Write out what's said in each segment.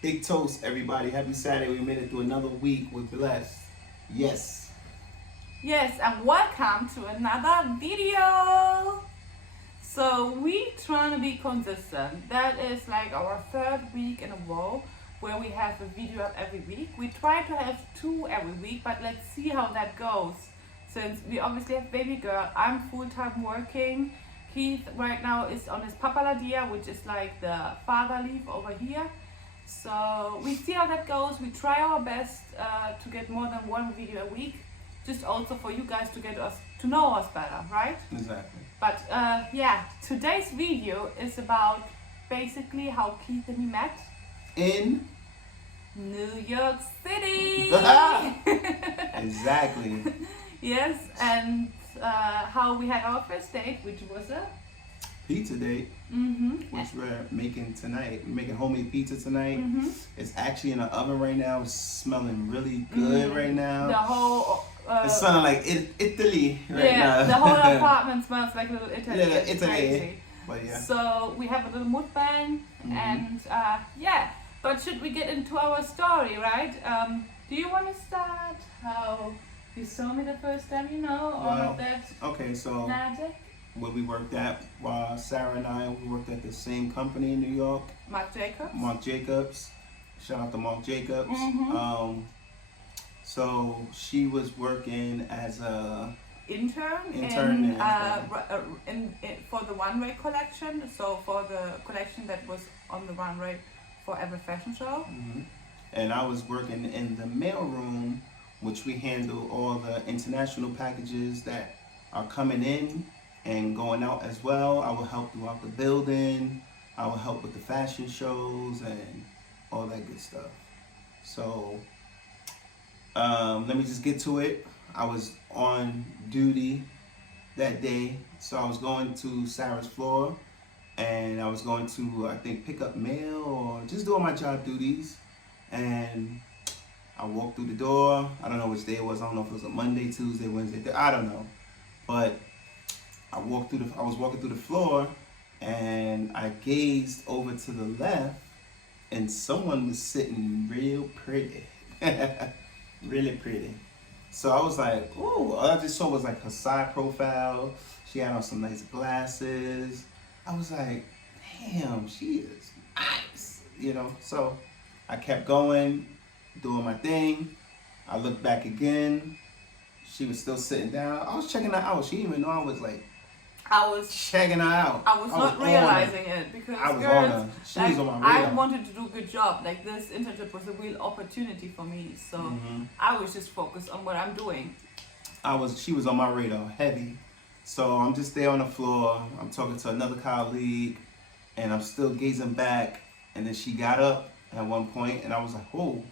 Big toast, everybody. Happy Saturday. We made it through another week. We're blessed. Yes. Yes, and welcome to another video. So we trying to be consistent. That is like our third week in a row where we have a video up every week. We try to have two every week, but let's see how that goes. Since we obviously have baby girl, I'm full-time working. Keith right now is on his papaladia, which is like the father leave over here. So we see how that goes. We try our best to get more than one video a week, just also for you guys to get us to know us better, right? Exactly. But yeah, today's video is about basically how Keith and me met In. New York City. Exactly. Yes, and how we had our first date, which was a Pizza date, which we're making tonight. We're making homemade pizza tonight. It's actually in the oven right now. It's smelling really good right now. The whole It's sounding like Italy right now. the whole apartment smells like little Italy. Yeah, It's Italy. crazy. But yeah. So we have a little mukbang, and yeah. But should we get into our story, right? Do you want to start how you saw me the first time, or that Okay, so magic? where we worked at, Sarah and I, we worked at the same company in New York, Marc Jacobs. Marc Jacobs. Shout out to Marc Jacobs. So she was working as a intern for the runway collection. So for the collection that was on the runway for every fashion show. And I was working in the mail room, which we handle all the international packages that are coming in and going out as well. I will help throughout the building. I will help with the fashion shows and all that good stuff. So let me just get to it. I was on duty that day. So I was going to Sarah's floor and I was going to, I think, pick up mail or just doing my job duties. And I walked through the door. I don't know which day it was. I don't know if it was a Monday, Tuesday, Wednesday. I don't know. But I was walking through the floor and I gazed over to the left and someone was sitting real pretty. Really pretty. So I was like, ooh, all I just saw was like her side profile. She had on some nice glasses. I was like, damn, she is nice, So I kept going, doing my thing. I looked back again. She was still sitting down. I was checking her out. She didn't even know I was like checking her out. I was not realizing it because I was girls, on her. She was on my radar. I wanted to do a good job. Like this internship was a real opportunity for me. So I was just focused on what I'm doing. She was on my radar, heavy. So I'm just there on the floor. I'm talking to another colleague and I'm still gazing back. And then she got up at one point and I was like, oh.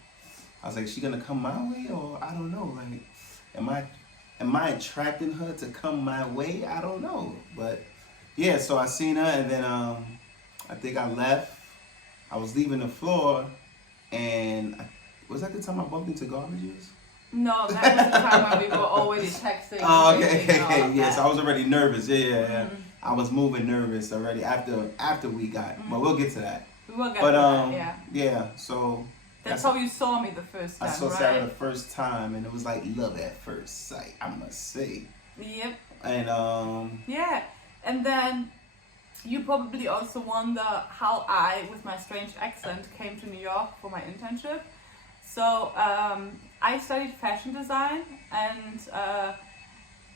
I was like, is she gonna come my way or I don't know. Like, am I attracting her to come my way? I don't know. But yeah, so I seen her and then I think I left. I was leaving the floor and was that the time I bumped into garbages? No, that was the time when we were already texting. Oh, okay. Yes, I was already nervous. Yeah. I was moving nervous already after we got, but we'll get to that. We will get to that, yeah. Yeah, so that's how you saw me the first time, I saw right? Sarah the first time, and it was like love at first sight, I must say. Yep. And yeah, and then you probably also wonder how I, with my strange accent, came to New York for my internship. So I studied fashion design, and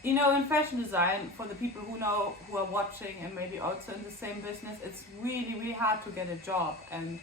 in fashion design, for the people who are watching and maybe also in the same business, it's really, really hard to get a job and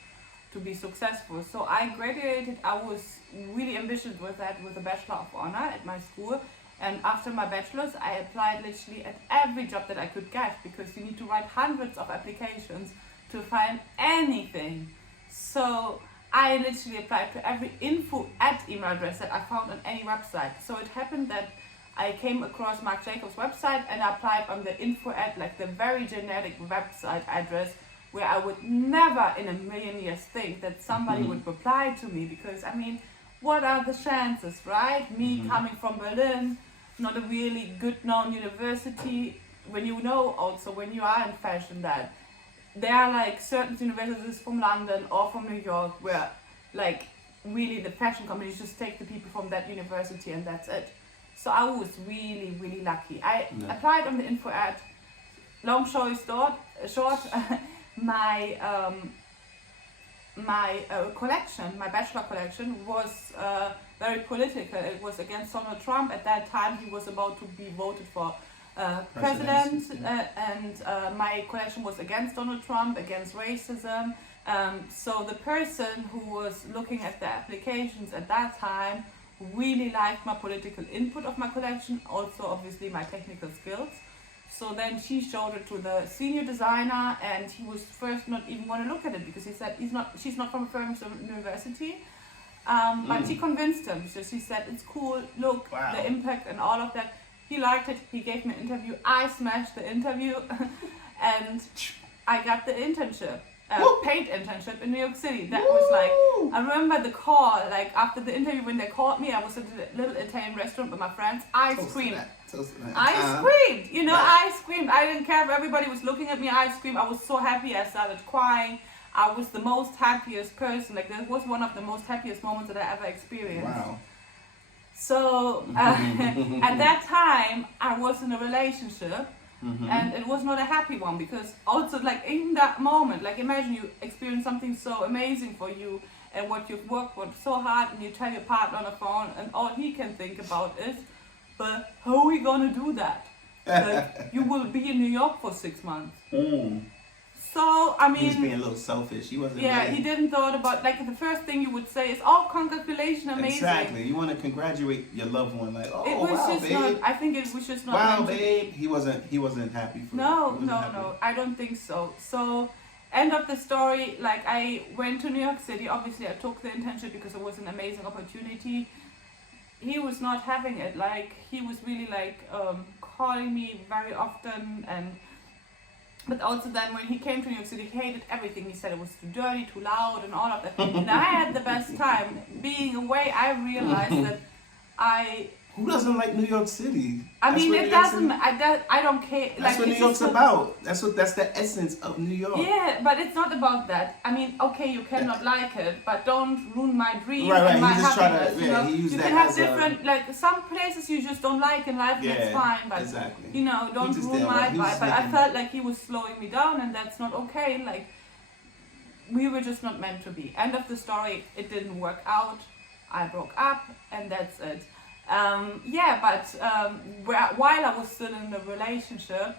to be successful. So I graduated, I was really ambitious with that, with a Bachelor of Honor at my school. And after my bachelor's, I applied literally at every job that I could get because you need to write hundreds of applications to find anything. So I literally applied to every info at email address that I found on any website. So it happened that I came across Marc Jacobs' website and I applied on the info at, like the very generic website address where I would never in a million years think that somebody would reply to me because, I mean, what are the chances, right? Me coming from Berlin, not a really good known university, when you know also when you are in fashion that there are like certain universities from London or from New York where like really the fashion companies just take the people from that university and that's it. So I was really, really lucky. I applied on the info ad. Long story short, my collection, my bachelor collection was very political. It was against Donald Trump. At that time he was about to be voted for president, and my collection was against Donald Trump, against racism. So the person who was looking at the applications at that time really liked my political input of my collection, also obviously my technical skills. So then she showed it to the senior designer, and he was first not even going to look at it because he said she's not from a famous university. But she convinced him. So she said, it's cool, look, the impact and all of that. He liked it, he gave me an interview, I smashed the interview, and I got the internship, paid internship in New York City. That was like, I remember the call, like after the interview when they called me, I was at a little Italian restaurant with my friends, I screamed, you know, I screamed, I didn't care if everybody was looking at me, I screamed, I was so happy, I started crying. I was the most happiest person, like that was one of the most happiest moments that I ever experienced. Wow. So at that time I was in a relationship, and it was not a happy one, because also like in that moment, like imagine you experience something so amazing for you and what you've worked for so hard, and you tell your partner on the phone and all he can think about is, but how are we gonna do that? Like you will be in New York for 6 months. So, I mean... He was being a little selfish. He wasn't Yeah, really... he didn't thought about... Like, the first thing you would say is, oh, congratulations, amazing. Exactly. You want to congratulate your loved one. Like, oh, it was wow, just babe. Not... I think it was just not... Wow, babe. He wasn't happy for No, I don't think so. So, end of the story, like, I went to New York City. Obviously, I took the internship because it was an amazing opportunity. He was not having it. Like, he was really, like, calling me very often, and... But also then when he came to New York City, he hated everything. He said it was too dirty, too loud, and all of that. And I had the best time. Being away, I realized that Who doesn't like New York City? I mean, it doesn't... I don't care. That's like, what New York's about. That's the essence of New York. Yeah, but it's not about that. I mean, okay, you cannot like it, but don't ruin my dream Right, and my he just happiness. tried to, you know? he used you that can have as different... Like, some places you just don't like in life, and it's fine, but... Exactly. You know, don't ruin my vibe. But I felt like he was slowing me down, and that's not okay. Like, we were just not meant to be. End of the story, it didn't work out. I broke up, and that's it. While I was still in the relationship,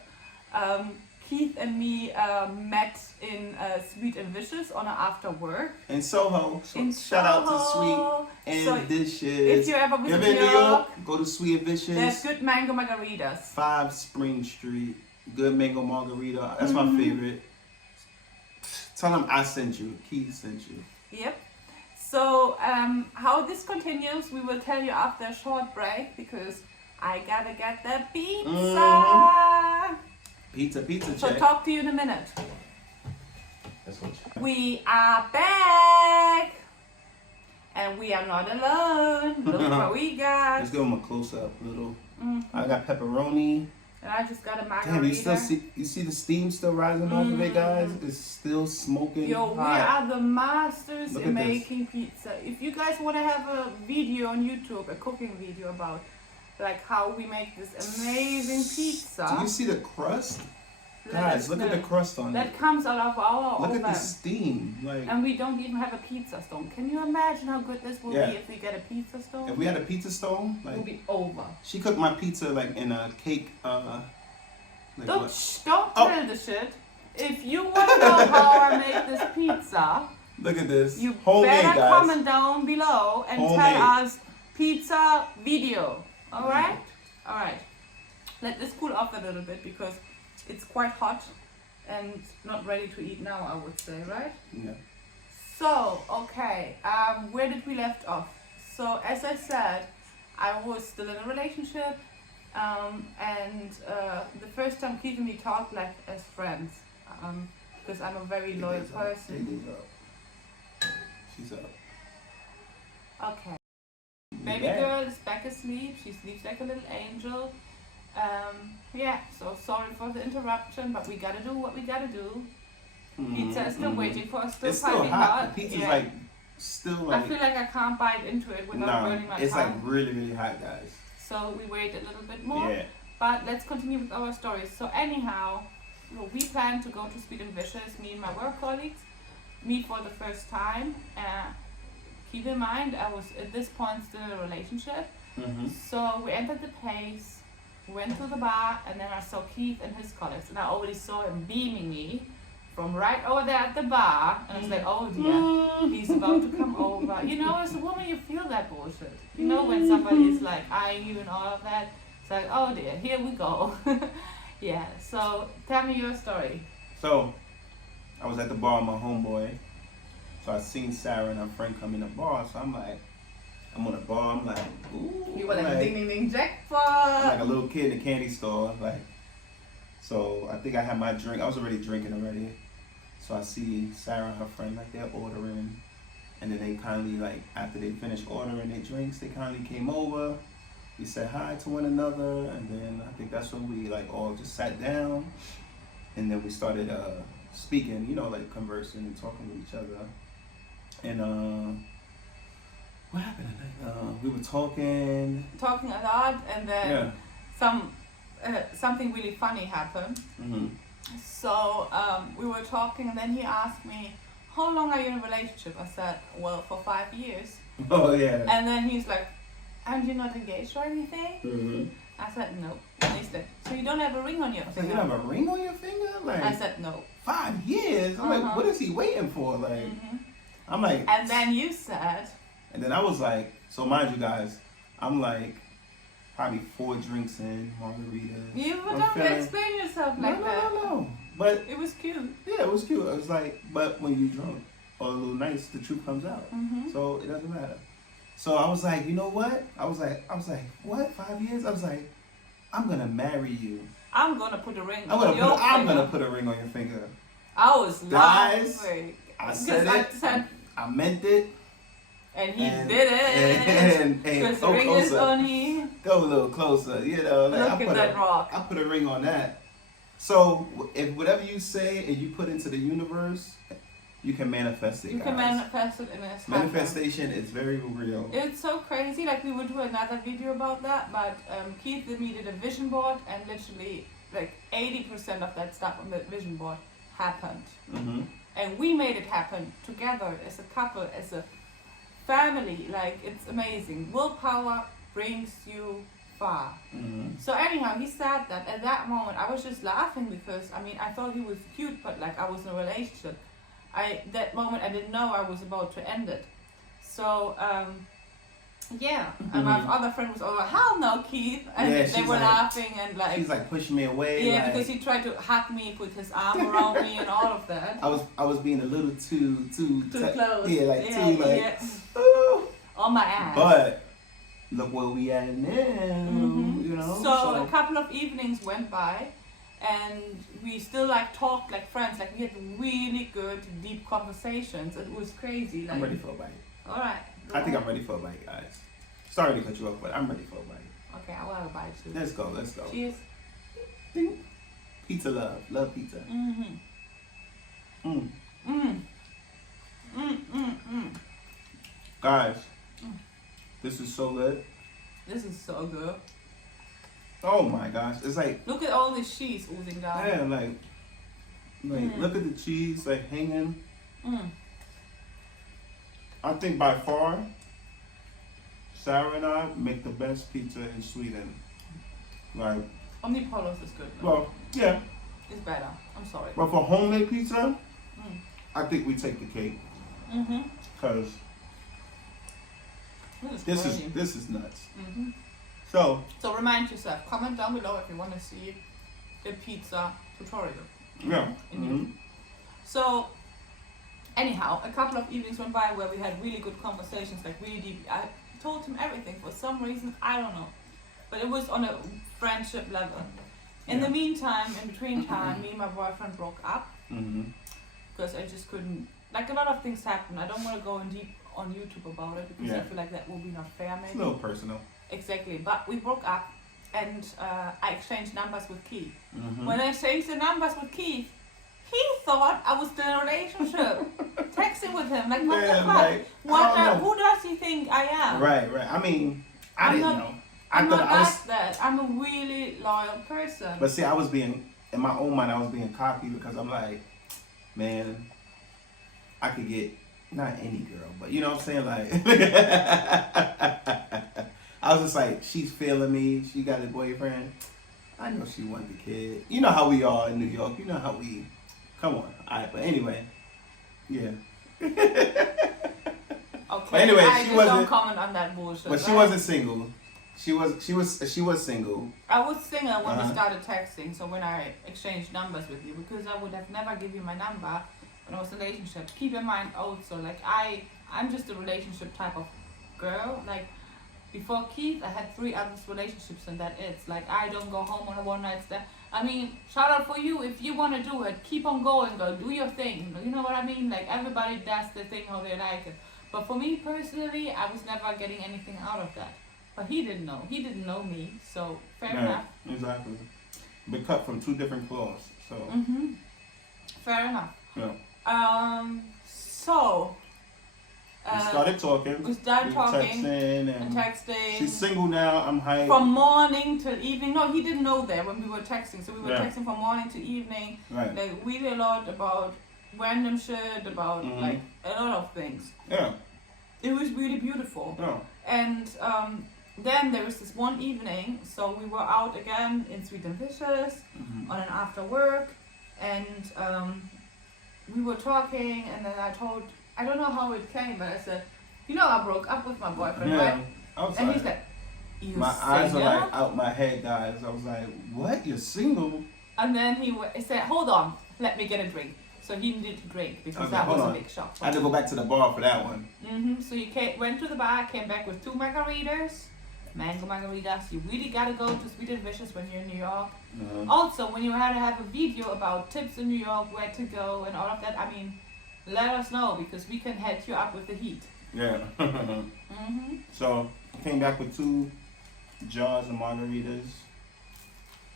Keith and me met in Sweet and Vicious on an after work. In Soho. Shout out to Sweet and Vicious. If you ever visit in New York, go to Sweet and Vicious. There's good mango margaritas. 5 Spring Street. Good mango margarita. That's my favorite. Tell them I sent you. Keith sent you. Yep. So how this continues, we will tell you after a short break, because I gotta get that pizza. Pizza check. So talk to you in a minute. That's what We are back, and we are not alone. Look what we got. Let's give them a close up, little. I got pepperoni. And I just got a margarita. Damn, you see the steam still rising off of it, guys? It's still smoking Yo, we hot. are the masters Look in at this. making pizza. If you guys want to have a video on YouTube, a cooking video about like how we make this amazing pizza. Do you see the crust? Guys, look at the crust on it. That comes out of our Look oven. at the steam. Like, And we don't even have a pizza stone. Can you imagine how good this will be if we get a pizza stone? if we had a pizza stone, It will like be over. she cooked my pizza like in a cake. Like Don't what? tell the shit. If you want to know how I make this pizza, Look at this. you Homemade, better guys. comment down below and Homemade. tell us pizza video. Alright? Alright. Let this cool off a little bit because it's quite hot and not ready to eat now, I would say, right? Yeah. So, okay, where did we left off? So, as I said, I was still in a relationship, and the first time Keith and me talked like as friends, because I'm a very loyal person. She's up. Okay. Baby girl is back asleep. She sleeps like a little angel. Yeah, so sorry for the interruption, but we gotta do what we gotta do. Pizza is still waiting for us. Still it's still piping hot. The pizza's like still like. I feel like I can't bite into it without burning my tongue. It's like really, really hot, guys. So we wait a little bit more. Yeah. But let's continue with our stories. So anyhow, we plan to go to Sweet and Vicious. Me and my work colleagues meet for the first time. Keep in mind, I was at this point still in a relationship. So we entered the place, went to the bar, and then I saw Keith and his colleagues, and I already saw him beaming me from right over there at the bar, and I was like, oh dear, he's about to come over. You know, as a woman, you feel that bullshit. You know, when somebody is like eyeing you and all of that, it's like, oh dear, here we go. Yeah, so tell me your story. So, I was at the bar with my homeboy, so I seen Sarah and her friend come in the bar, so I'm like, I'm on the bar, I'm like, ooh. You were like, ding ding ding, jackpot. I'm like a little kid in a candy store, like. So I think I had my drink. I was already drinking already. So I see Sarah and her friend, like they're ordering, and then they kindly, like after they finished ordering their drinks, they kindly came over. We said hi to one another, and then I think that's when we like all just sat down, and then we started speaking, you know, like conversing and talking with each other. And what happened? We were talking a lot, and then something really funny happened. So we were talking, and then he asked me, how long are you in a relationship? I said, well, for 5 years. Oh yeah. And then he's like, and you're not engaged or anything? I said, no. And he said, so you don't have a ring on your finger? You don't have a ring on your finger? Like, I said, no. 5 years? I'm like, what is he waiting for? Like, I'm like. And then you said. And then I was like, so mind you guys, I'm like probably 4 drinks in, margaritas. You don't explain yourself like that. No. But it was cute. Yeah, it was cute. It was like, but when you drunk or a little nice, the truth comes out. So it doesn't matter. So I was like, you know what? I was like, what? 5 years? I was like, I'm gonna marry you. I'm gonna put a ring I'm gonna put a ring on your finger. I was laughing. I said it. I meant it. And he did it. Because the ring is on him. Go a little closer, you know. Like, Look at that rock. I put a ring on that. So if whatever you say and you put into the universe, you can manifest it. You can manifest it, and it's manifestation is very real. It's so crazy. Like we would do another video about that, but Keith and me did a vision board, and literally like 80% of that stuff on the vision board happened. And we made it happen together as a couple, as a family. Like, it's amazing. Willpower brings you far. So anyhow, he said that. At that moment I was just laughing because I mean I thought he was cute, but like I was in a relationship. That moment I didn't know I was about to end it. So and my other friend was over, hell no, Keith, and they were like, laughing and like she's like pushing me away. Yeah, like, because he tried to hug me, put his arm around me and all of that. I was being a little too close. Yeah, like too like on my ass. But look where we at now, you know. So a couple of evenings went by, and we still like talked like friends. Like we had really good, deep conversations. It was crazy. Like, I'm ready for a bite. All right. I think I'm ready for a bite, guys. Sorry to cut you off, but I'm ready for a bite. Okay, I will have a bite too. Let's go. Cheers. Ding. Pizza love pizza. Guys, this is so good. This is so good. Oh my gosh, it's like, look at all this cheese oozing down. Yeah, like look at the cheese like hanging. I think by far, Sarah and I make the best pizza in Sweden. Like, Omnipolos is good. Well, yeah. It's better. I'm sorry. But for homemade pizza, I think we take the cake. Cause this is nuts. So remind yourself. Comment down below if you want to see the pizza tutorial. Yeah. So anyhow, a couple of evenings went by where we had really good conversations, like really deep. I told him everything for some reason, I don't know. But it was on a friendship level. In the meantime, in between time, me and my boyfriend broke up. Because I just couldn't, like a lot of things happened. I don't want to go in deep on YouTube about it because I feel like that will be not fair maybe. It's a little personal. Exactly, but we broke up and I exchanged numbers with Keith. When I exchanged the numbers with Keith, He thought I was still in a relationship. Texting with him. Like, what the Yeah, fuck? like, Who does he think I am? Right. I mean, I didn't know. I'm not thought I was, like that. I'm a really loyal person. but see, I was being, in my own mind, I was being cocky because I'm like, man, I could get, not any girl, but you know what I'm saying? Like, I was just like, she's feeling me. She got a boyfriend. I know she want the kid. You know how we are in New York. You know how we, come on. All right, but anyway, yeah. Okay, But anyway, I she just wasn't, don't comment on that bullshit. but she right? wasn't single. She was single. I was single when we Uh-huh. started texting, so when I exchanged numbers with you, because I would have never give you my number when I was in a relationship. Keep in mind also, like I'm just a relationship type of girl. Like before Keith, I had 3 other relationships and that it's like I don't go home on a one night stand. I mean, shout out for you if you want to do it. Keep on going, girl. Do your thing. You know what I mean? Like everybody does the thing how they like it. But for me personally, I was never getting anything out of that. But he didn't know. He didn't know me. So fair enough. Exactly. But cut from 2 different cloths. So. Fair enough. Yeah. So. We started talking. We started talking texting and texting. She's single now. I'm hyped. From morning till evening. No, he didn't know that when we were texting. So we were Yeah. texting from morning to evening. Right. Like really a lot about random shit, about like a lot of things. Yeah. It was really beautiful. Yeah. And then there was this one evening, so we were out again in Sweet and Vicious on an after work, and we were talking, and then I don't know how it came, but I said, you know, I broke up with my boyfriend, Yeah. right? I was And like, he's like, you my eyes are single? like out my head, guys. I was like, what? You're single? And then he said, hold on, let me get a drink. So he needed to drink because Okay, that was hold a on. big shock. I had to go back to the bar for that one. So you went to the bar, came back with 2 margaritas, mango margaritas. You really gotta go to Sweet and Vicious when you're in New York. Also, when you had to have a video about tips in New York, where to go, and all of that, I mean, let us know because we can head you up with the heat. Yeah. So I came back with 2 jars of margaritas.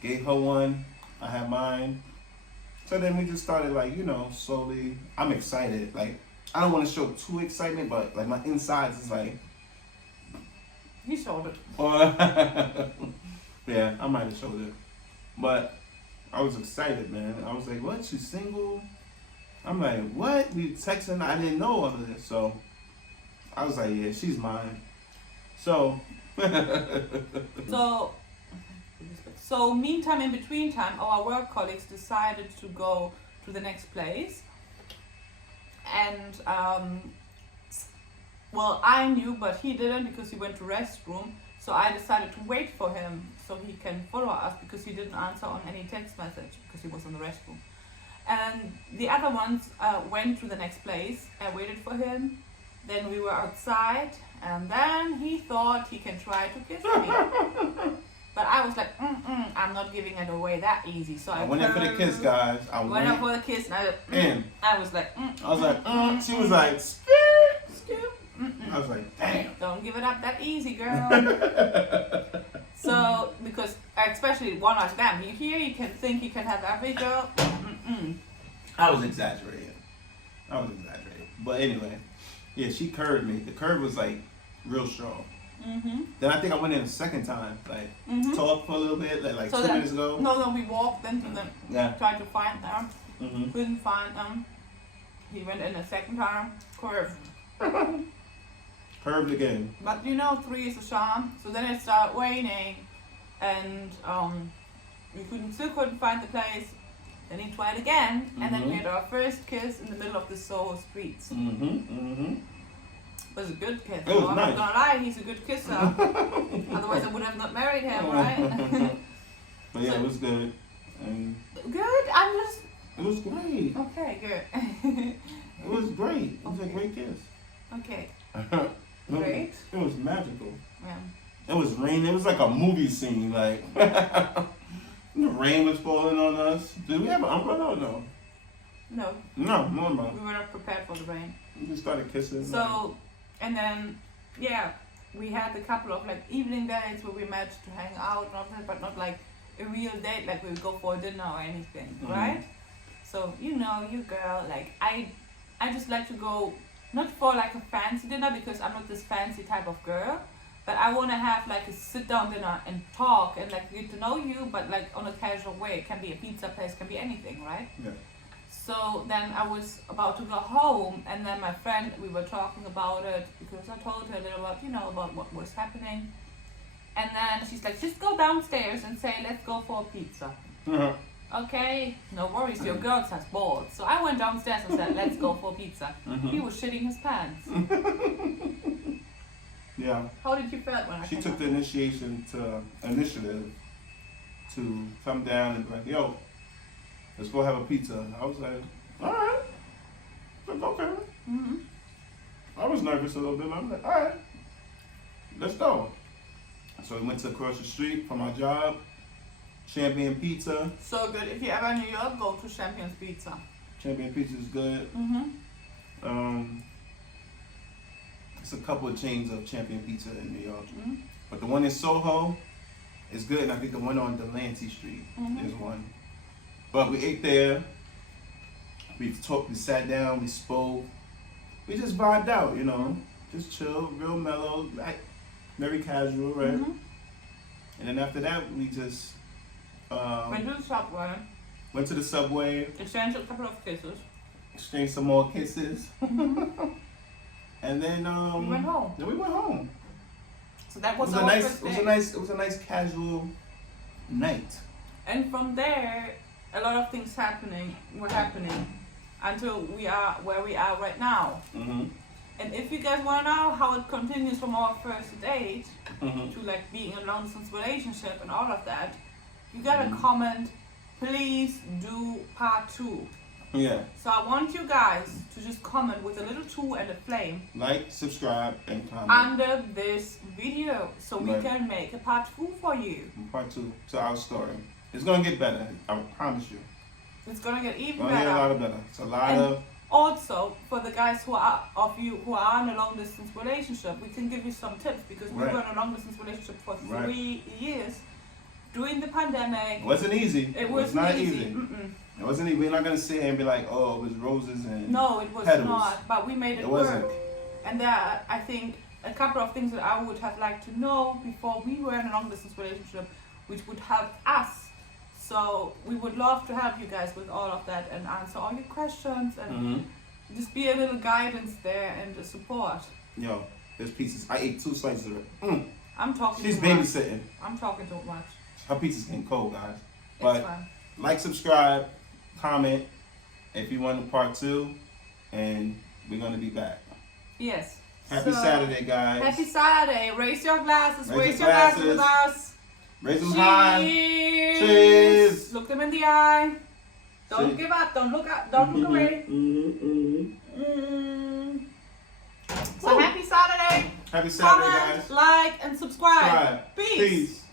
Gave her one. I had mine. So then we just started like, you know, slowly. I'm excited. Like, I don't want to show too excitement, but like my insides is like. He showed it. Yeah, I might have showed it. But I was excited, man. I was like, what? She's single? I'm like, what? We texting? I didn't know all of this. So I was like, yeah, she's mine. So. So meantime, in between time, our work colleagues decided to go to the next place. And, well, I knew, but he didn't because he went to restroom. So I decided to wait for him so he can follow us because he didn't answer on any text message because he was in the restroom. And the other ones went to the next place. I waited for him. Then we were outside. And then he thought he can try to kiss me. But I was like, I'm not giving it away that easy. So I went in for the kiss, guys. I went up for the kiss, and I was like, I was like, she was like, I was like, damn. Don't give it up that easy, girl. So, because especially one like them, you can think you can have every girl. I was exaggerating. But anyway, yeah, she curved me. The curve was like real strong. Then I think I went in a second time, like talked for a little bit, like so 2 minutes ago. No, we walked into them, tried to find them, couldn't find them. He went in a second time, curved. Curved again. But you know, 3 is a charm. So then it started raining, and we still couldn't find the place. Then he tried again, and then we had our first kiss in the middle of the Soho streets. It was a good kiss. It was I'm nice. not gonna lie, he's a good kisser. Otherwise, I would have not married him, right? But yeah, it was good. And Good. it was great. Okay. Good. It was great. It was a great kiss. Okay. Great. It was magical. Yeah. It was raining. It was like a movie scene. Like the rain was falling on us. Did we have an umbrella or no? No. No umbrella. We were not prepared for the rain. We just started kissing. So, and then, yeah, we had a couple of like evening dates where we met to hang out and all that, but not like a real date, like we would go for dinner or anything, right? So you know, you girl, like I just like to go not for like a fancy dinner because I'm not this fancy type of girl, but I want to have like a sit down dinner and talk and like get to know you, but like on a casual way. It can be a pizza place, can be anything, right? Yeah. So then I was about to go home, and then my friend, we were talking about it because I told her a little about, you know, about what was happening. And then she's like, just go downstairs and say, let's go for a pizza. Uh-huh. Okay, no worries, your girl has balls. So I went downstairs and said, let's go for pizza. He was shitting his pants. Yeah. How did you feel when I She came took up? the initiative to come down and be like, yo, let's go have a pizza. I was like, all right. Like, okay. Mm-hmm. I was nervous a little bit. I'm like, all right, let's go. So we went to across the street from our job, Champion Pizza. So good. If you're ever in New York, go to Champion's Pizza. Champion Pizza is good. Mm-hmm. It's a couple of chains of Champion Pizza in New York. Mm-hmm. But the one in Soho is good, and I think the one on Delancey Street is one. But we ate there. We talked, we sat down, we spoke. We just vibed out, you know. Just chill, real mellow, like very casual, right? Mm-hmm. And then after that, we just Went to the subway, went to the subway, exchanged a couple of kisses. exchanged some more kisses, and then We went home. Then we went home. So that It was was a our nice, first it was day. a nice casual night. And from there, a lot of things were happening until we are where we are right now. Mm-hmm. And if you guys want to know how it continues from our first date Mm-hmm. to like being in a long distance relationship and all of that, you gotta Mhm. comment, please do part 2. Yeah. So I want you guys to just comment with a little 2 and a flame Like, subscribe, and comment. under this video so we Right. can make a part 2 for you. Part 2 to our story. It's gonna get better. I promise you. It's gonna get even Gonna get a better. lot of better. It's a lot And of. Also, for the guys who are in a long distance relationship, we can give you some tips because we Right. were in a long distance relationship for Right. 3 years during the pandemic. It wasn't easy. It was not easy. easy. Mm-mm. It wasn't easy. We're not gonna sit here and be like, oh, it was roses and. No, it was petals. not. But we made it It wasn't. work. And there are, I think, a couple of things that I would have liked to know before we were in a long distance relationship, which would help us. So we would love to help you guys with all of that and answer all your questions and Mm-hmm. just be a little guidance there and the support. Yo, there's pieces. I ate 2 slices of it. I'm talking She's too much. babysitting. I'm talking too much. Her pizza's getting cold, guys. It's But fine. like, subscribe, comment if you want a part 2, and we're gonna be back. Yes. Happy So, Saturday, guys. Happy Saturday. Raise your glasses. Raise Raise your your glasses with glasses. us. Raise them high. Cheers. Cheers. Look them in the eye. Don't See? give up. Don't look up. Don't look away. So Woo. happy Saturday. Happy Saturday, Comment, guys. like, and subscribe. Subscribe. Peace. Peace.